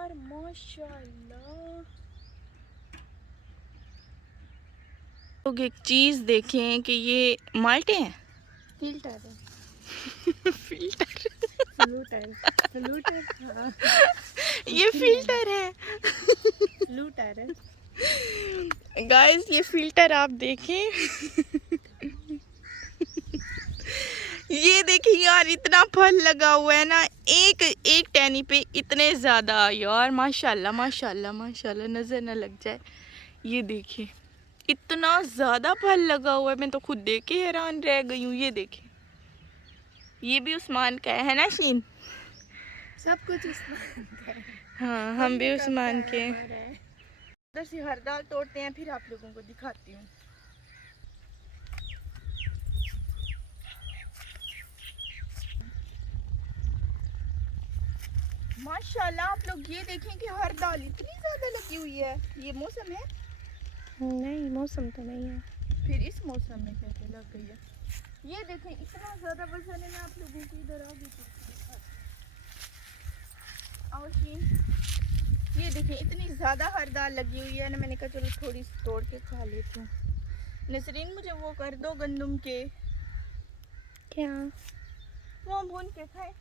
यार माशाल्लाह। लोग एक चीज देखें कि ये माल्टे हैं। फिल्टर है। फिल्टर। फ्लूटर। फ्लूटर हाँ। ये फिल्टर है। फ्लूटर है। गाइस ये फिल्टर आप देखें। ये देखिए यार, इतना फल लगा हुआ है ना, एक एक टहनी पे इतने ज्यादा यार, माशाल्लाह माशाल्लाह माशाल्लाह, नजर ना लग जाए। ये देखिए इतना ज्यादा फल लगा हुआ है, मैं तो खुद देख के हैरान रह गई हूँ। ये देखिए, ये भी उस्मान का है ना शीन? सब कुछ उस्मान का है। हाँ, हम हमने भी कब का उस्मान के। हमारा है। उधर से हर दाल तोड़ते हैं, फिर आप लोगों को दिखाती हूँ। माशाल्लाह आप लोग ये देखें कि हर दाल इतनी ज्यादा लगी हुई है। ये मौसम है? नहीं, मौसम तो नहीं है। फिर इस मौसम में कैसे लग गई है? ये देखें इतना ज्यादा वजन है। मैं आप लोगों को इधर आगे ये देखें इतनी ज्यादा हर दाल लगी हुई है ना। मैंने कहा चलो थोड़ी तोड़ के खा लेती हूँ। नसरीन मुझे वो कर दो गंदम के, क्या? वो भून के खाए।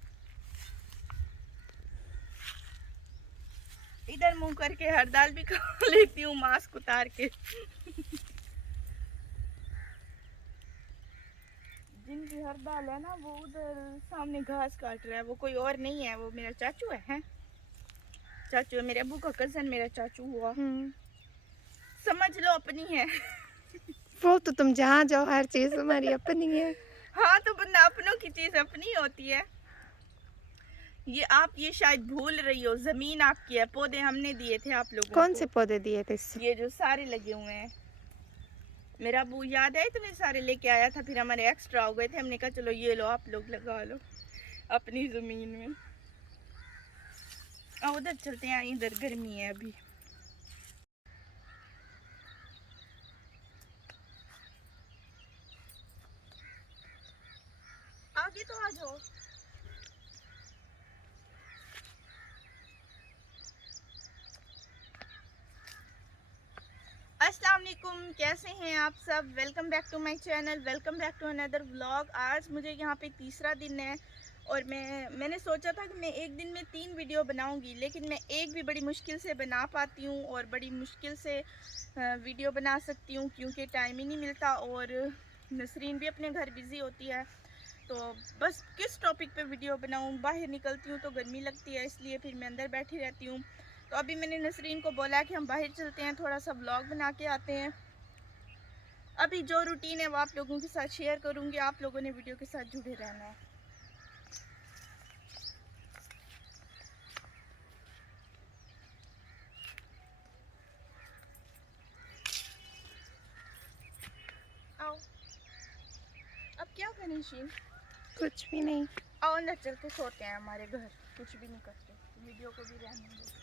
इधर मुंह करके हर दाल भी खा लेती हूँ मास्क उतार के। जिनकी हर दाल है ना, वो उधर सामने घास काट रहा है। वो कोई और नहीं है, वो मेरा चाचू है? चाचू है, मेरे अबू का कजन मेरा चाचू हुआ। समझ लो अपनी है। वो तो तुम जहाँ जाओ हर चीज हमारी अपनी है। हाँ तो बंदा अपनों की चीज अपनी होती है। ये आप ये शायद भूल रही हो, जमीन आपकी है, पौधे हमने दिए थे आप लोगों कौन को। से पौधे दिए थे इससे? ये जो सारे लगे हुए हैं, मेरा अबू याद है इतने सारे लेके आया था, फिर हमारे एक्स्ट्रा हो गए थे। हमने कहा चलो ये लो आप लोग लगा लो अपनी जमीन में। अब उधर चलते हैं, इधर गर्मी है अभी। आगे तो आ जाओ। अस्सलाम वालेकुम, कैसे हैं आप सब? Welcome back to my channel, welcome back to another vlog. आज मुझे यहाँ पे तीसरा दिन है और मैंने सोचा था कि मैं एक दिन में 3 वीडियो बनाऊंगी, लेकिन मैं एक भी बड़ी मुश्किल से बना पाती हूँ और बड़ी मुश्किल से वीडियो बना सकती हूँ, क्योंकि टाइम ही नहीं मिलता और नसरीन भी अपने घर बिज़ी होती है। तो बस किस टॉपिक पे वीडियो बनाऊँ? बाहर निकलती हूँ तो गर्मी लगती है, इसलिए फिर मैं अंदर बैठी रहती हूँ। तो अभी मैंने नसरीन को बोला कि हम बाहर चलते हैं, थोड़ा सा व्लॉग बना के आते हैं। अभी जो रूटीन है वो आप लोगों के साथ शेयर करूँगी, आप लोगों ने वीडियो के साथ जुड़े रहना है। आओ, अब क्या करें शीन? कुछ भी नहीं। आओ अंदर चल के सोते हैं हमारे घर, कुछ भी नहीं करते, वीडियो को भी रहने दो।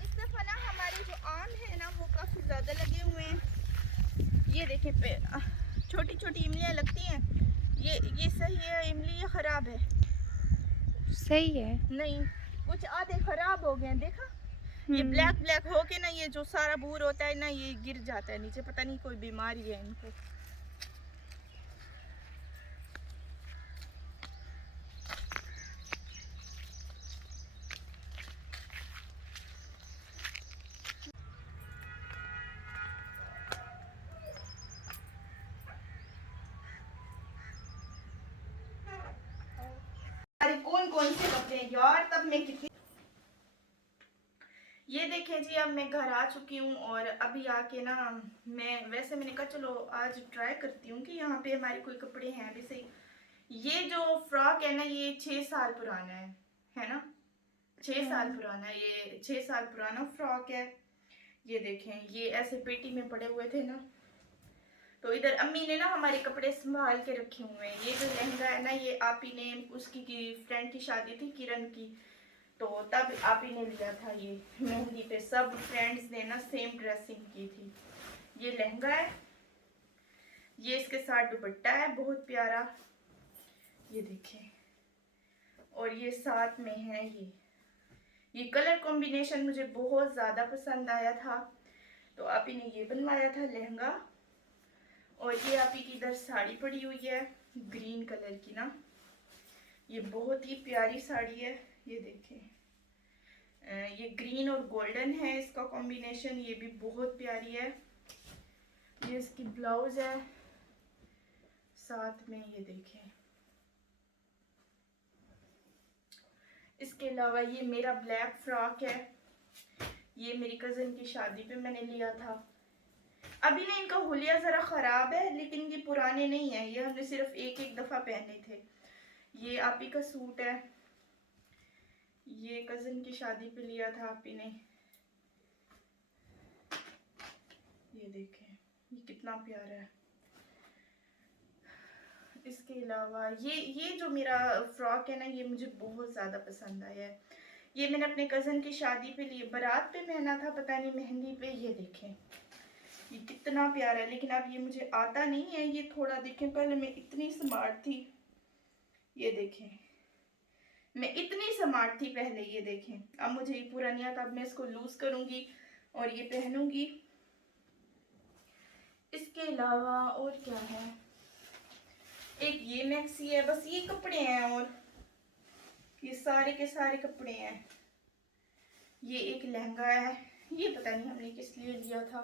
इस दफा ना हमारे जो आम है ना वो काफ़ी ज़्यादा लगे हुए हैं। ये देखें पे छोटी छोटी इमलियाँ लगती हैं। ये सही है इमली, ये ख़राब है? सही है। नहीं, कुछ आधे ख़राब हो गए हैं, देखा? ये हम्म। ब्लैक ब्लैक हो के ना, ये जो सारा बूर होता है ना, ये गिर जाता है नीचे। पता नहीं कोई बीमारी है इनको। अरे कौन कौन से कपड़े यार, तब मैं कितनी। ये देखें जी, अब मैं घर आ चुकी हूँ और अभी आके ना मैंने कहा चलो आज ट्राई करती हूँ कि यहाँ पे हमारे कोई कपड़े हैं भी सही। ये जो फ्रॉक है ना, ये 6 साल पुराना है ना? 6 साल पुराना, ये 6 साल पुराना फ्रॉक है। ये देखें, ये ऐसे पेटी में पड़े हुए थे ना, तो इधर अम्मी ने ना हमारे कपड़े संभाल के रखे हुए हैं। ये जो लहंगा है ना, ये आप ही ने, उसकी फ्रेंड की शादी थी किरण की, तो तब आप ही ने लिया था ये मेहंदी पे। सब फ्रेंड्स ने ना सेम ड्रेसिंग की थी। ये लहंगा है, ये इसके साथ दुपट्टा है बहुत प्यारा, ये देखें। और ये साथ में है ये कलर कॉम्बिनेशन मुझे बहुत ज़्यादा पसंद आया था, तो आप ही ने ये बनवाया था लहंगा। और ये आप ही की इधर साड़ी पड़ी हुई है ग्रीन कलर की ना, ये बहुत ही प्यारी साड़ी है, ये देखें। ये ग्रीन और गोल्डन है इसका कॉम्बिनेशन, ये भी बहुत प्यारी है। ये इसकी ब्लाउज है साथ में, ये देखें। इसके अलावा ये मेरा ब्लैक फ्रॉक है, ये मेरी कज़न की शादी पे मैंने लिया था। अभी ना इनका हुलिया ज़रा ख़राब है, लेकिन ये पुराने नहीं है, ये हमने सिर्फ एक दफ़ा पहने थे। ये आप ही का सूट है, ये कज़न की शादी पे लिया था आप ही ने, ये देखें ये कितना प्यारा है। इसके अलावा ये जो मेरा फ्रॉक है ना, ये मुझे बहुत ज़्यादा पसंद आया है। ये मैंने अपने कज़न की शादी पे लिए, बारात पे पहना था, पता नहीं मेहंदी पे। ये देखें ये कितना प्यारा है, लेकिन अब ये मुझे आता नहीं है। ये थोड़ा देखें, पहले मैं इतनी स्मार्ट थी, ये देखें मैं इतनी स्मार्ट थी पहले, ये देखें। अब मुझे ये पूरा नहीं आता, अब मैं इसको लूज करूंगी और ये पहनूंगी। इसके अलावा और क्या है, एक ये मैक्सी है, बस ये कपड़े हैं और ये सारे के सारे कपड़े हैं। ये एक लहंगा है, ये पता नहीं हमने किस लिए लिया था,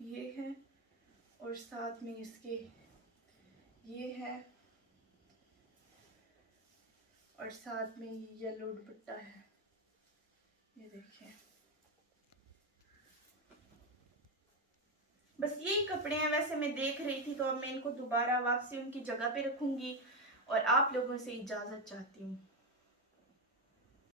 ये है। और साथ में इसके ये है, और साथ में ये येलो दुपट्टा है, ये देखें। बस यही कपड़े हैं। वैसे मैं देख रही थी, तो अब मैं इनको दोबारा वापसी उनकी जगह पे रखूंगी और आप लोगों से इजाज़त चाहती हूँ।